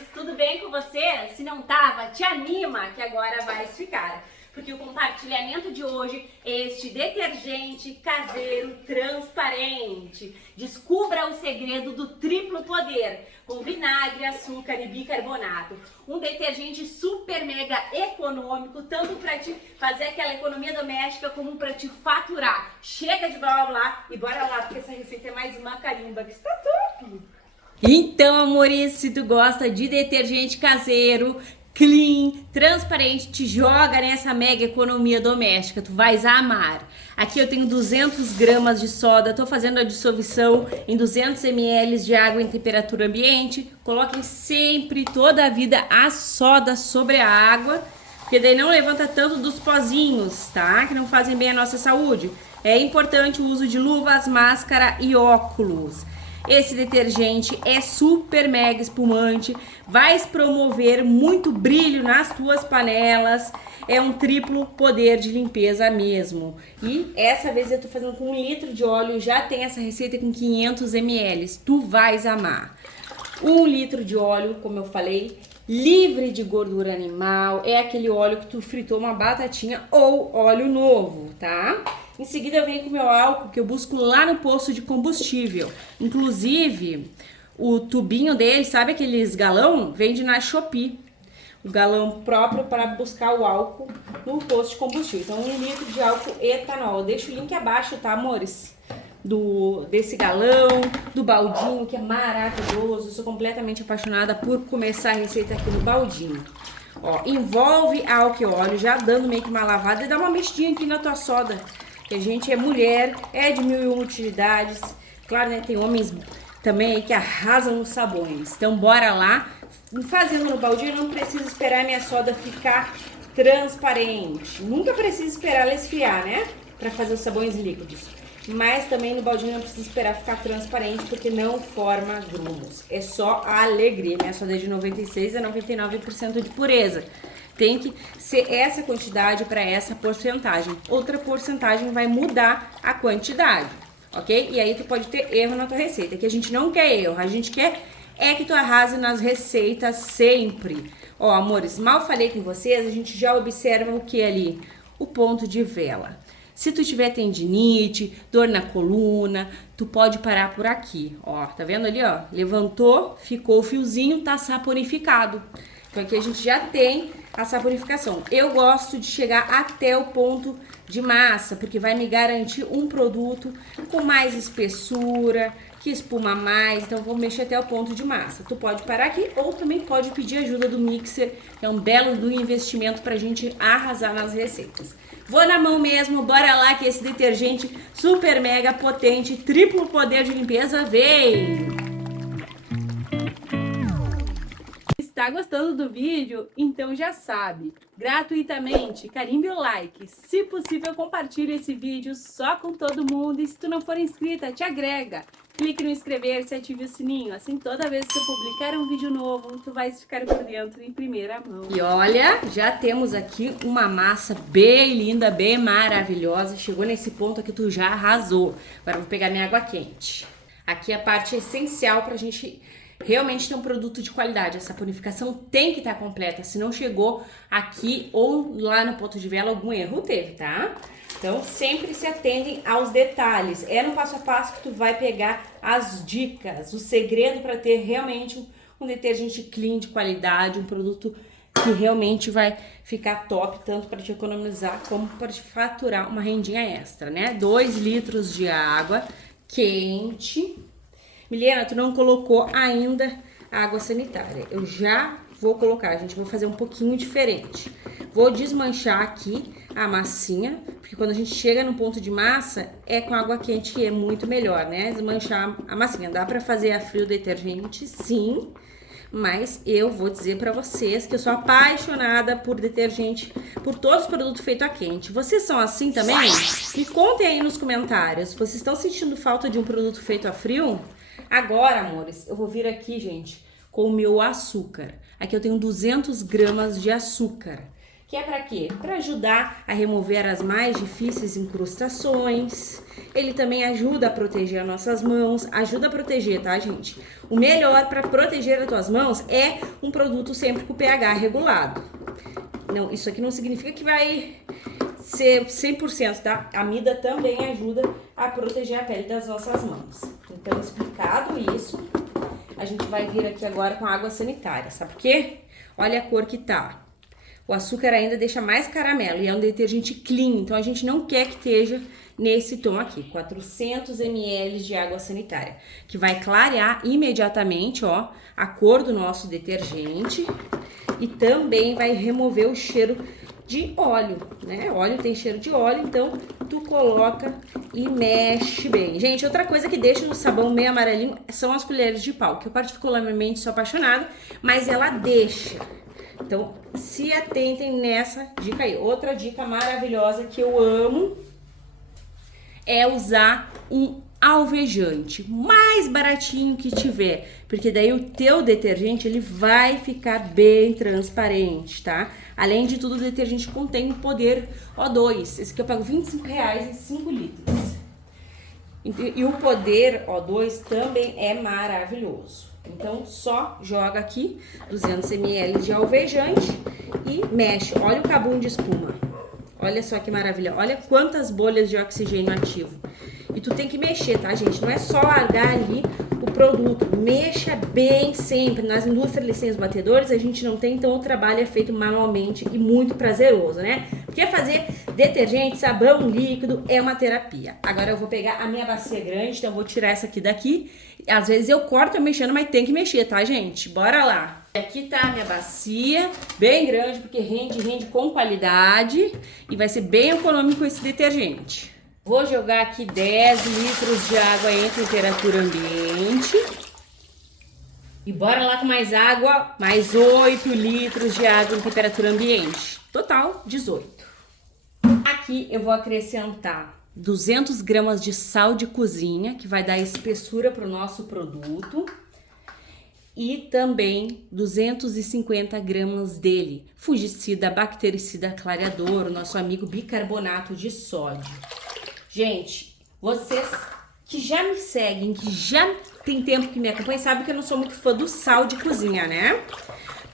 amores, tudo bem com você? Se não tava, te anima que agora vai ficar. Porque o compartilhamento de hoje é este detergente caseiro transparente. Descubra o segredo do triplo poder, com vinagre, açúcar e bicarbonato. Um detergente super mega econômico, tanto para te fazer aquela economia doméstica, como para te faturar. Chega de blá blá blá e bora lá, porque essa receita é mais uma carimba que está top! Então, amores, se tu gosta de detergente caseiro, clean, transparente, te joga nessa mega economia doméstica, tu vais amar. Aqui eu tenho 200 gramas de soda, tô fazendo a dissolução em 200 ml de água em temperatura ambiente. Coloquem sempre, toda a vida, a soda sobre a água, porque daí não levanta tanto dos pozinhos, tá? Que não fazem bem à nossa saúde. É importante o uso de luvas, máscara e óculos. Esse detergente é super mega espumante, vai promover muito brilho nas tuas panelas, é um triplo poder de limpeza mesmo. E essa vez eu tô fazendo com 1 litro de óleo, já tem essa receita com 500 ml, tu vais amar. 1 litro de óleo, como eu falei, livre de gordura animal, é aquele óleo que tu fritou uma batatinha ou óleo novo, tá? Em seguida eu venho com o meu álcool, que eu busco lá no posto de combustível. Inclusive, o tubinho dele, sabe aqueles galão? Vende na Shopee. O galão próprio para buscar o álcool no posto de combustível. Então, 1 litro de álcool etanol. Eu deixo o link abaixo, tá, amores? Desse galão, do baldinho, que é maravilhoso. Eu sou completamente apaixonada por começar a receita aqui no baldinho. Ó, envolve álcool e óleo, já dando meio que uma lavada e dá uma mexidinha aqui na tua soda. Que a gente é mulher, é de 1001 utilidades. Claro, né? Tem homens também aí que arrasam nos sabões. Então, bora lá. Fazendo no baldinho, não preciso esperar a minha soda ficar transparente. Nunca preciso esperar ela esfriar, né? Pra fazer os sabões líquidos. Mas também no baldinho não precisa esperar ficar transparente, porque não forma grumos. É só a alegria. Minha soda é de 96 a 99% de pureza. Tem que ser essa quantidade para essa porcentagem. Outra porcentagem vai mudar a quantidade, ok? E aí tu pode ter erro na tua receita. Que a gente não quer erro, a gente quer que tu arrase nas receitas sempre. Ó, amores, mal falei com vocês, a gente já observa o que ali? O ponto de vela. Se tu tiver tendinite, dor na coluna, tu pode parar por aqui, ó. Tá vendo ali, ó? Levantou, ficou o fiozinho, tá saponificado. Então aqui a gente já tem a saponificação. Eu gosto de chegar até o ponto de massa, porque vai me garantir um produto com mais espessura, que espuma mais. Então vou mexer até o ponto de massa. Tu pode parar aqui ou também pode pedir ajuda do mixer, que é um belo do investimento pra gente arrasar nas receitas. Vou na mão mesmo, bora lá que esse detergente super mega potente, triplo poder de limpeza vem! Tá gostando do vídeo? Então já sabe, gratuitamente, carimbe o like, se possível compartilhe esse vídeo só com todo mundo e se tu não for inscrita, te agrega, clique no inscrever-se e ative o sininho, assim toda vez que eu publicar um vídeo novo, tu vais ficar por dentro em primeira mão. E olha, já temos aqui uma massa bem linda, bem maravilhosa, chegou nesse ponto aqui, tu já arrasou. Agora eu vou pegar minha água quente. Aqui é a parte essencial pra gente realmente ter um produto de qualidade. Essa saponificação tem que estar completa. Se não chegou aqui ou lá no ponto de vela, algum erro teve, tá? Então, sempre se atendem aos detalhes. É no passo a passo que tu vai pegar as dicas, o segredo para ter realmente um detergente clean de qualidade, um produto que realmente vai ficar top, tanto para te economizar como para te faturar uma rendinha extra, né? 2 litros de água quente. Milena, tu não colocou ainda a água sanitária. Eu já vou colocar, gente. Vou fazer um pouquinho diferente. Vou desmanchar aqui a massinha, porque quando a gente chega no ponto de massa, é com água quente que é muito melhor, né? Desmanchar a massinha. Dá pra fazer a frio detergente, sim. Mas eu vou dizer pra vocês que eu sou apaixonada por detergente, por todos os produtos feitos a quente. Vocês são assim também? Me contem aí nos comentários. Vocês estão sentindo falta de um produto feito a frio? Agora, amores, eu vou vir aqui, gente, com o meu açúcar. Aqui eu tenho 200 gramas de açúcar. Que é para quê? Para ajudar a remover as mais difíceis incrustações. Ele também ajuda a proteger as nossas mãos, ajuda a proteger, tá, gente? O melhor para proteger as tuas mãos é um produto sempre com pH regulado. Não, isso aqui não significa que vai ser 100%, tá? A Mida também ajuda a proteger a pele das nossas mãos. Então, explicado isso, a gente vai vir aqui agora com a água sanitária, sabe por quê? Olha a cor que tá. O açúcar ainda deixa mais caramelo e é um detergente clean, então a gente não quer que esteja nesse tom aqui. 400 ml de água sanitária, que vai clarear imediatamente, ó, a cor do nosso detergente e também vai remover o cheiro de óleo, né? Óleo tem cheiro de óleo, então tu coloca e mexe bem. Gente, outra coisa que deixa no sabão meio amarelinho são as colheres de pau, que eu particularmente sou apaixonada, mas ela deixa. Então, se atentem nessa dica aí. Outra dica maravilhosa que eu amo é usar um alvejante mais baratinho que tiver, porque daí o teu detergente ele vai ficar bem transparente, tá? Além de tudo, o detergente contém o poder O2. Esse aqui eu pago R$25 e 5 litros. E o poder O2 também é maravilhoso. Então, só joga aqui 200 ml de alvejante e mexe. Olha o cabum de espuma. Olha só que maravilha. Olha quantas bolhas de oxigênio ativo. E tu tem que mexer, tá, gente? Não é só largar ali o produto. Mexa bem sempre. Nas indústrias de licenças batedores, a gente não tem, então o trabalho é feito manualmente e muito prazeroso, né? Porque fazer detergente, sabão líquido é uma terapia. Agora eu vou pegar a minha bacia grande, então eu vou tirar essa aqui daqui. Às vezes eu corto mexendo, mas tem que mexer, tá, gente? Bora lá. Aqui tá a minha bacia, bem grande, porque rende com qualidade e vai ser bem econômico esse detergente. Vou jogar aqui 10 litros de água em temperatura ambiente. E bora lá com mais água, mais 8 litros de água em temperatura ambiente. Total, 18. Aqui eu vou acrescentar 200 gramas de sal de cozinha, que vai dar espessura para o nosso produto. E também 250 gramas dele, fungicida, bactericida, clareador, o nosso amigo bicarbonato de sódio. Gente, vocês que já me seguem, que já tem tempo que me acompanham, sabem que eu não sou muito fã do sal de cozinha, né?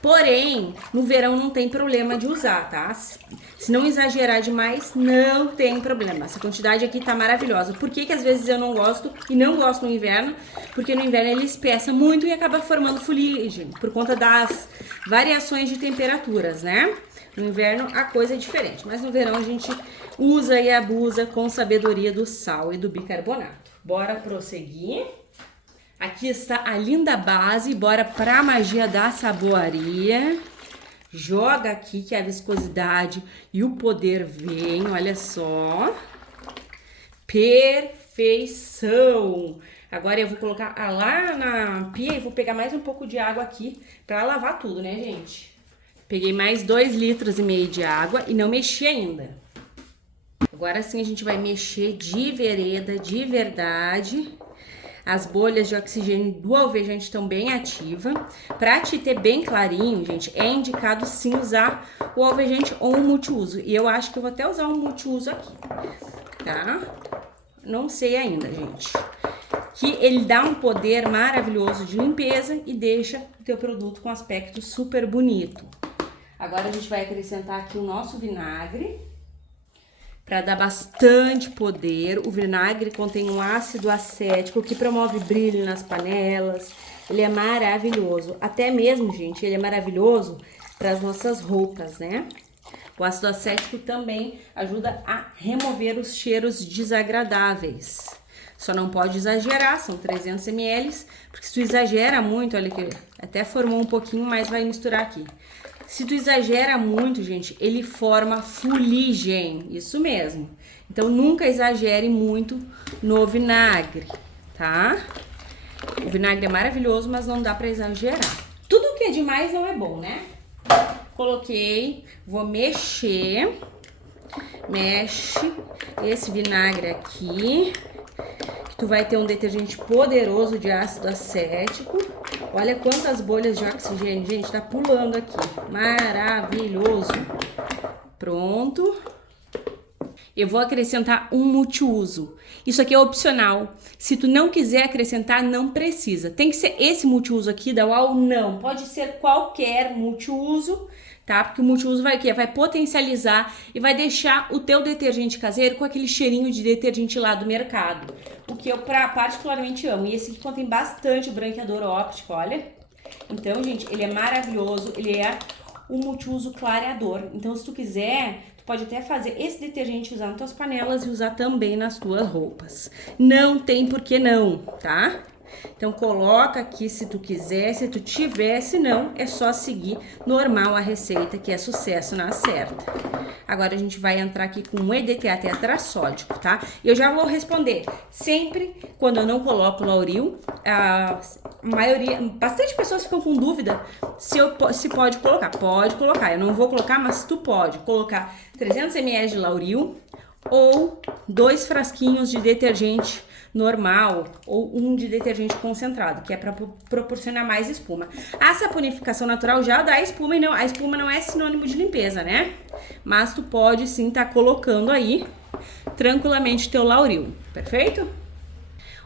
Porém, no verão não tem problema de usar, tá? Se não exagerar demais, não tem problema. Essa quantidade aqui tá maravilhosa. Por que às vezes eu não gosto e não gosto no inverno? Porque no inverno ele espessa muito e acaba formando fuligem, por conta das variações de temperaturas, né? No inverno a coisa é diferente, mas no verão a gente usa e abusa com sabedoria do sal e do bicarbonato. Bora prosseguir. Aqui está a linda base, bora pra magia da saboaria. Joga aqui que a viscosidade e o poder vem, olha só. Perfeição! Agora eu vou colocar lá na pia e vou pegar mais um pouco de água aqui pra lavar tudo, né, gente? Peguei mais 2,5 litros de água e não mexi ainda. Agora sim a gente vai mexer de vereda, de verdade. As bolhas de oxigênio do alvejante estão bem ativas. Para te ter bem clarinho, gente, é indicado sim usar o alvejante ou um multiuso. E eu acho que eu vou até usar um multiuso aqui, tá? Não sei ainda, gente. Que ele dá um poder maravilhoso de limpeza e deixa o teu produto com aspecto super bonito. Agora a gente vai acrescentar aqui o nosso vinagre, para dar bastante poder. O vinagre contém um ácido acético que promove brilho nas panelas. Ele é maravilhoso. Até mesmo, gente, ele é maravilhoso para as nossas roupas, né? O ácido acético também ajuda a remover os cheiros desagradáveis. Só não pode exagerar, são 300 ml, porque se tu exagera muito, olha aqui, até formou um pouquinho, mas vai misturar aqui. Se tu exagera muito, gente, ele forma fuligem, isso mesmo. Então, nunca exagere muito no vinagre, tá? O vinagre é maravilhoso, mas não dá pra exagerar. Tudo que é demais não é bom, né? Coloquei, vou mexer. Mexe esse vinagre aqui, que tu vai ter um detergente poderoso de ácido acético. Olha quantas bolhas de oxigênio, gente, tá pulando aqui. Maravilhoso. Pronto. Eu vou acrescentar um multiuso. Isso aqui é opcional. Se tu não quiser acrescentar, não precisa. Tem que ser esse multiuso aqui da UAU? Não. Pode ser qualquer multiuso, tá? Porque o multiuso vai o quê? Vai potencializar e vai deixar o teu detergente caseiro com aquele cheirinho de detergente lá do mercado. O que eu particularmente amo. E esse aqui contém bastante branqueador óptico, olha. Então, gente, ele é maravilhoso. Ele é um multiuso clareador. Então, se tu quiser, tu pode até fazer esse detergente, usar nas tuas panelas e usar também nas tuas roupas. Não tem por que não, tá? Então, coloca aqui se tu quiser, se tu tiver, se não, é só seguir normal a receita, que é sucesso na certa. Agora, a gente vai entrar aqui com o EDTA tetrassódico, tá? E eu já vou responder. Sempre, quando eu não coloco lauril, a maioria, bastante pessoas ficam com dúvida se pode colocar. Pode colocar, eu não vou colocar, mas tu pode colocar 300 ml de lauril ou 2 frasquinhos de detergente normal ou um de detergente concentrado, que é para proporcionar mais espuma. A saponificação natural já dá espuma e não, a espuma não é sinônimo de limpeza, né? Mas tu pode sim estar colocando aí tranquilamente teu lauril, perfeito?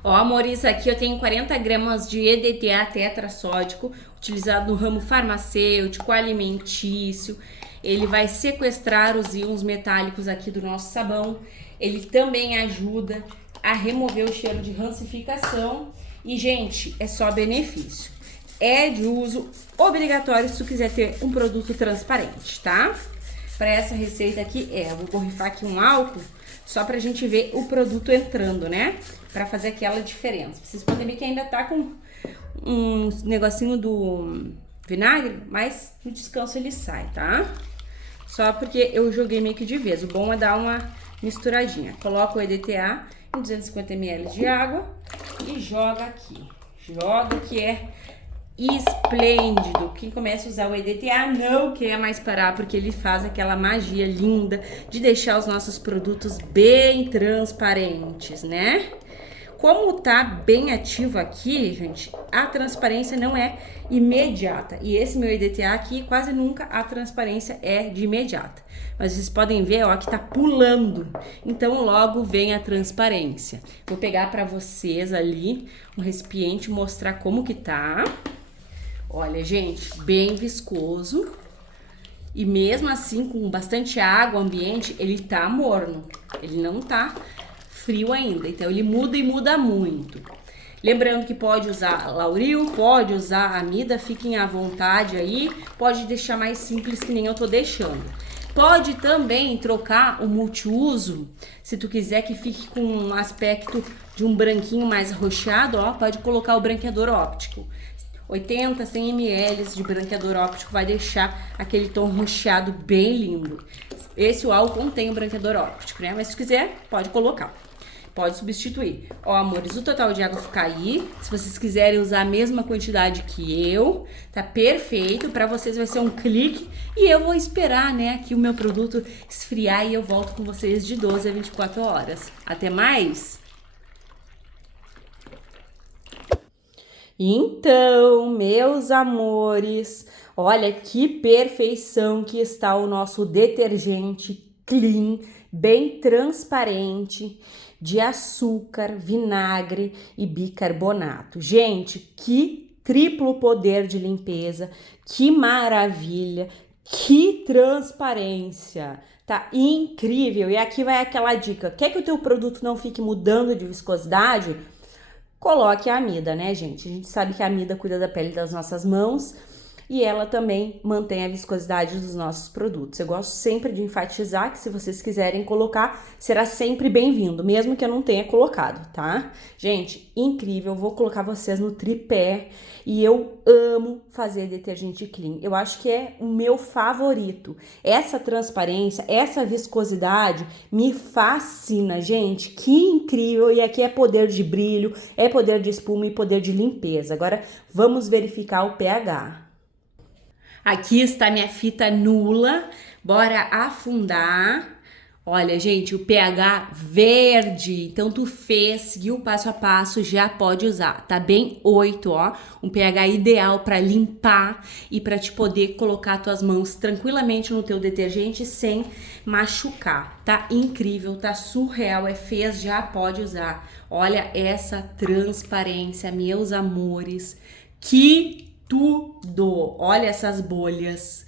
Ó, amores, aqui eu tenho 40 gramas de EDTA tetrassódico, utilizado no ramo farmacêutico, alimentício. Ele vai sequestrar os íons metálicos aqui do nosso sabão. Ele também ajuda a remover o cheiro de rancificação. E, gente, é só benefício. É de uso obrigatório se tu quiser ter um produto transparente, tá? Para essa receita aqui, eu vou borrifar aqui um álcool só pra gente ver o produto entrando, né? Pra fazer aquela diferença. Vocês podem ver que ainda tá com um negocinho do vinagre, mas no descanso ele sai, tá? Só porque eu joguei meio que de vez. O bom é dar uma misturadinha. Coloca o EDTA em 250 ml de água e joga aqui. Joga que é esplêndido. Quem começa a usar o EDTA não quer mais parar, porque ele faz aquela magia linda de deixar os nossos produtos bem transparentes, né? Como tá bem ativo aqui, gente, a transparência não é imediata. E esse meu EDTA aqui, quase nunca a transparência é de imediata. Mas vocês podem ver, ó, que tá pulando. Então, logo vem a transparência. Vou pegar pra vocês ali um recipiente e mostrar como que tá. Olha, gente, bem viscoso. E mesmo assim, com bastante água ambiente, ele tá morno. Ele não tá frio ainda, então ele muda e muda muito. Lembrando que pode usar lauril, pode usar amida, fiquem à vontade aí. Pode deixar mais simples que nem eu tô deixando. Pode também trocar o multiuso, se tu quiser que fique com um aspecto de um branquinho mais arroxeado, ó, pode colocar o branqueador óptico. 80, 100 ml de branqueador óptico vai deixar aquele tom roxeado bem lindo. Esse UAU contém o branqueador óptico, né? Mas se quiser, pode colocar. Pode substituir. Ó, amores, o total de água fica aí. Se vocês quiserem usar a mesma quantidade que eu, tá perfeito. Pra vocês vai ser um clique. E eu vou esperar, né, aqui o meu produto esfriar e eu volto com vocês de 12 a 24 horas. Até mais! Então, meus amores, olha que perfeição que está o nosso detergente clean, bem transparente, de açúcar, vinagre e bicarbonato. Gente, que triplo poder de limpeza, que maravilha, que transparência. Tá incrível. E aqui vai aquela dica. Quer que o teu produto não fique mudando de viscosidade? Coloque a amida, né, gente? A gente sabe que a amida cuida da pele das nossas mãos e ela também mantém a viscosidade dos nossos produtos. Eu gosto sempre de enfatizar que se vocês quiserem colocar, será sempre bem-vindo, mesmo que eu não tenha colocado, tá? Gente, incrível, vou colocar vocês no tripé e eu amo fazer detergente clean. Eu acho que é o meu favorito. Essa transparência, essa viscosidade me fascina, gente. Que incrível! E aqui é poder de brilho, é poder de espuma e poder de limpeza. Agora, vamos verificar o pH. Aqui está minha fita nula, bora afundar. Olha, gente, o pH verde, então tu fez, seguiu o passo a passo, já pode usar. Tá bem 8, ó, um pH ideal para limpar e para te poder colocar tuas mãos tranquilamente no teu detergente sem machucar. Tá incrível, tá surreal, fez, já pode usar. Olha essa transparência, meus amores, que tudo! Olha essas bolhas.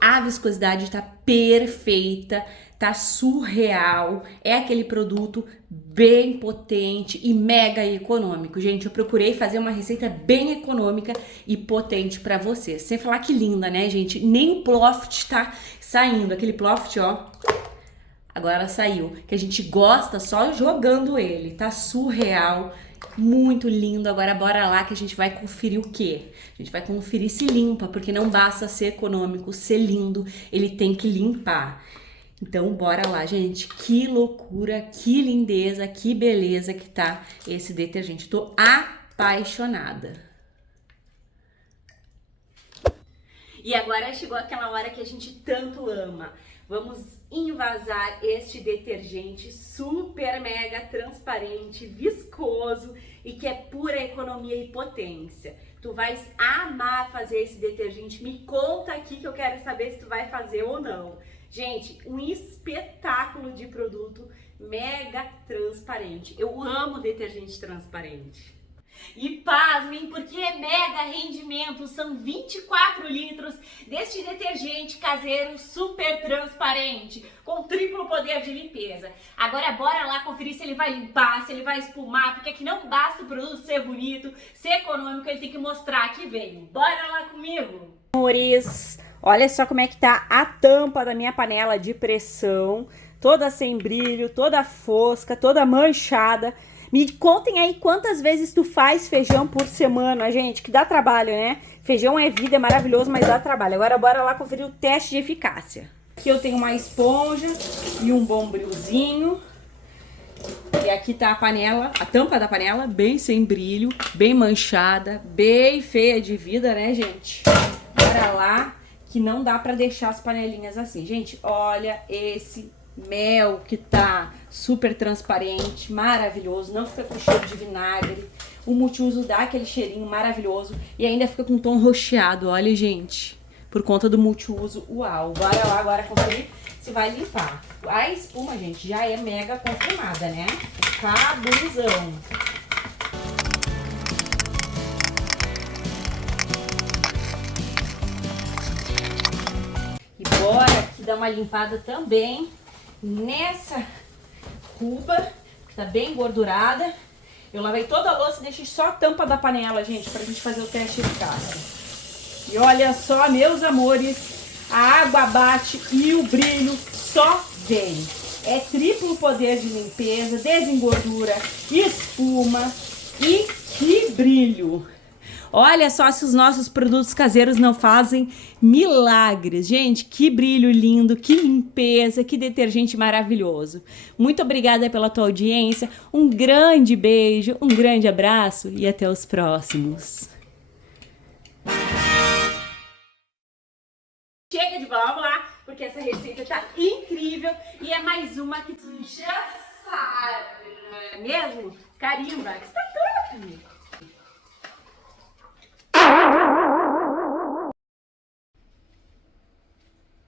A viscosidade tá perfeita, tá surreal, é aquele produto bem potente e mega econômico. Gente, eu procurei fazer uma receita bem econômica e potente pra vocês. Sem falar que linda, né, gente? Nem o Ploft tá saindo, aquele Ploft, ó, agora saiu, que a gente gosta só jogando ele, tá surreal. Muito lindo. Agora bora lá que a gente vai conferir o quê? A gente vai conferir se limpa, porque não basta ser econômico, ser lindo, ele tem que limpar. Então bora lá, gente. Que loucura, que lindeza, que beleza que tá esse detergente. Tô apaixonada. E agora chegou aquela hora que a gente tanto ama. Vamos envasar este detergente super mega transparente, viscoso e que é pura economia e potência. Tu vais amar fazer esse detergente. Me conta aqui que eu quero saber se tu vai fazer ou não. Gente, um espetáculo de produto mega transparente. Eu amo detergente transparente. E pasmem, porque é mega rendimento, são 24 litros deste detergente caseiro super transparente, com triplo poder de limpeza. Agora bora lá conferir se ele vai limpar, se ele vai espumar, porque aqui não basta o produto ser bonito, ser econômico, ele tem que mostrar que veio. Bora lá comigo! Amores, olha só como é que tá a tampa da minha panela de pressão, toda sem brilho, toda fosca, toda manchada. Me contem aí quantas vezes tu faz feijão por semana, gente, que dá trabalho, né? Feijão é vida, é maravilhoso, mas dá trabalho. Agora bora lá conferir o teste de eficácia. Aqui eu tenho uma esponja e um bombrilzinho. E aqui tá a panela, a tampa da panela, bem sem brilho, bem manchada, bem feia de vida, né, gente? Bora lá, que não dá pra deixar as panelinhas assim. Gente, olha esse mel que tá super transparente, maravilhoso, não fica com cheiro de vinagre. O multiuso dá aquele cheirinho maravilhoso e ainda fica com um tom rocheado, olha, gente, por conta do multiuso. Uau, bora lá agora conferir se vai limpar. A espuma, gente, já é mega confirmada, né? Cabulosão. E bora aqui dar uma limpada também nessa cuba, que tá bem engordurada. Eu lavei toda a louça e deixei só a tampa da panela, gente, pra gente fazer o teste de eficácia. E olha só, meus amores, a água bate e o brilho só vem. É triplo poder de limpeza, desengordura, espuma e que brilho! Olha só se os nossos produtos caseiros não fazem milagres. Gente, que brilho lindo, que limpeza, que detergente maravilhoso. Muito obrigada pela tua audiência. Um grande beijo, um grande abraço e até os próximos. Chega de blá blá, porque essa receita tá incrível e é mais uma que tu já sabe, não é mesmo? Carimba, que está top!